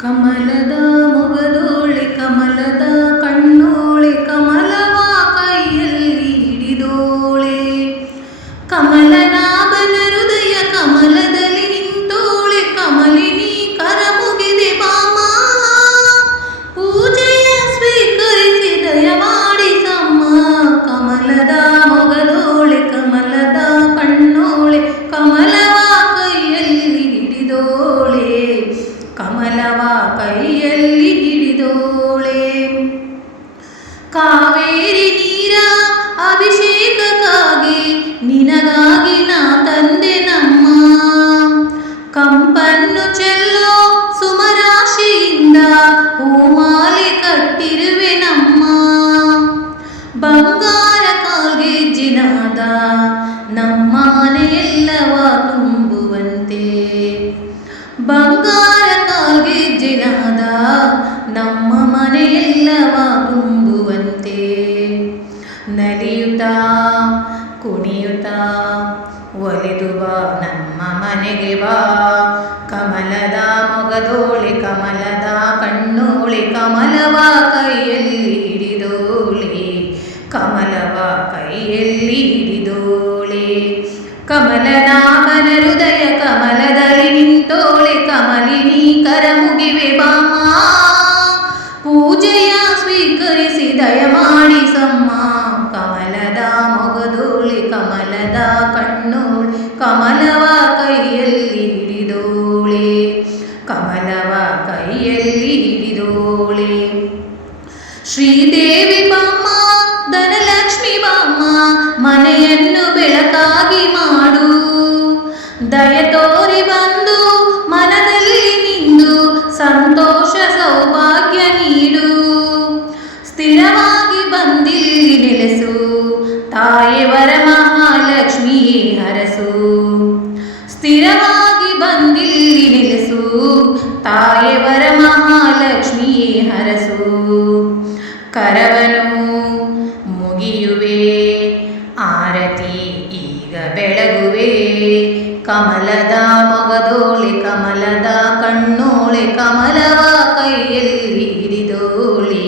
ಕಮಲದ ಮೊಗದೋಳೆ ಕಮಲದ ಕಣ್ಣೋಳೆ ಕಮಲವ ಕೈಯಲ್ಲಿ ಹಿಡಿದೋಳೆ ಕಮಲನಾಭನ ಹೃದಯ ಕಮಲದಲ್ಲಿ ನಿಂತೋಳೆ ಕಮಲಿನಿ ಕರ ಮುಗಿದೆ ಬಾಮ ಪೂಜೆಯ ಸ್ವೀಕರಿಸಿ ದಯಮಾಡಿಸಮ್ಮ ಕಮಲದ ಮೊಗದೋಳೆ ಕಮಲದ ಕಣ್ಣೋಳೆ ಕಮಲವ ಕೈಯಲ್ಲಿ ಹಿಡಿದೋಳೆ ಕಮಲವ ಕೈಯಲ್ಲಿ ಹಿಡಿದೋಳೆ ಕಾವೇರಿ ನೀರ ಅಭಿಷೇಕಕ್ಕಾಗಿ ನಿನಗಾಗಿ ನಾ ತಂದೆ ನಮ್ಮ ಕಂಪನ್ನು ಚೆಲ್ಲೋ ಸುಮರಾಶಿಯಿಂದ ಹೂಮಾಲೆ ಕಟ್ಟಿರುವೆ ನಮ್ಮ ಬಂಗಾರ ಕಾಲ್ಗೆಜ್ಜಿನಾದ ನಮ್ಮ ಮನೆಯೆಲ್ಲವ ತುಂಬುವಂತೆ ಬಂಗಾರ ಕಾಲ್ಗೆಜ್ಜಿನಾದ ನಮ್ಮ ಮನೆಯೆಲ್ಲವ ತುಂಬುವಂತೆ ನಲಿಯುತ್ತಾ ಕುಣಿಯುತ್ತಾ ಒಲಿದು ಬಾ ನಮ್ಮ ಮನೆಗೆ ಬಾ ಕಮಲದ ಮೊಗದೋಳೆ ಕಮಲದ ಕಣ್ಣೋಳೆ ಕಮಲವ ಕೈಯಲ್ಲಿ ಹಿಡಿದೋಳೆ ಕಮಲವ ಕೈಯಲ್ಲಿ ಹಿಡಿದೋಳೆ ಕಮಲನಾಭನ ಹೃದಯ ಕಮಲದಲ್ಲಿ ನಿಂತೋಳೆ ಕಮಲಿನಿ ಕರ ಮುಗಿವೆ ಬಾಮ ಪೂಜೆಯ ಸ್ವೀಕರಿಸಿ ದಯಮಾಡಿಸಮ್ಮ ಕಮಲದ ಮೊಗದೋಳೆ ಕಮಲದ ಕಣ್ಣೋಳೆ ಕಮಲವ ಕೈಯಲ್ಲಿ ಹಿಡಿದೋಳೆ ಕಮಲವ ಕೈಯಲ್ಲಿ ಹಿಡಿದೋಳೆ ಶ್ರೀದೇವಿ ಬಾಮ್ಮ ಧನಲಕ್ಷ್ಮಿ ಬಾಮ್ಮ ಮನೆಯನ್ನು ಬೆಳಕಾಗಿ ಮಾಡು ದಯ ತೋರಿ ಬಂದು ಮನದಲ್ಲಿ ನಿಂದು ಸಂತೋಷ ಸೌಭಾಗ್ಯ ನೀಡು ಸ್ಥಿರವಾಗಿ ಬಂದಿಲ್ಲಿ ನೆಲೆಸು ತಾಯಿ ವರಮಹಾಲಕ್ಷ್ಮಿಯೇ ಹರಸು ಸ್ಥಿರವಾಗಿ ಬಂದಿಲ್ಲಿ ನೆಲೆಸು ತಾಯಿ ವರಮಹಾಲಕ್ಷ್ಮಿಯೇ ಹರಸು ಕರವನು ಮುಗಿಯುವೆ ಆರತಿ ಈಗ ಬೆಳಗುವೆ ಕಮಲದ ಮೊಗದೋಳೆ ಕಮಲದ ಕಣ್ಣೋಳೆ ಕಮಲವ ಕೈಯಲ್ಲಿ ಹಿಡಿದೋಳೆ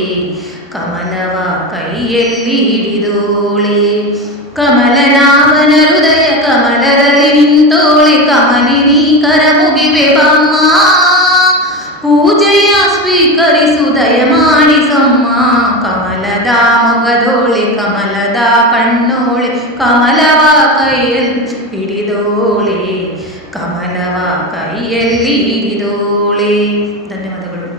ಕಮಲವ ಕೈಯಲ್ಲಿ ಹಿಡಿದೋಳೆ ಕಮಲನಾಭನ ಹೃದಯ ಕಮಲದಲ್ಲಿ ನಿಂತೋಳೆ ಕಮಲಿನಿ ಕರ ಮುಗಿವೆ ಬಾಮ್ಮ ಪೂಜೆಯ ಸ್ವೀಕರಿಸು ದಯಮಾಡಿಸಮ್ಮ ಕಮಲದ ಮೊಗದೋಳೆ ಕಮಲದ ಕಣ್ಣೋಳೆ ಕಮಲವ ಕೈಯಲ್ಲಿ ಹಿಡಿದೋಳೆ ಕಮಲವ ಕೈಯಲ್ಲಿ ಹಿಡಿದೋಳೆ. ಧನ್ಯವಾದಗಳು.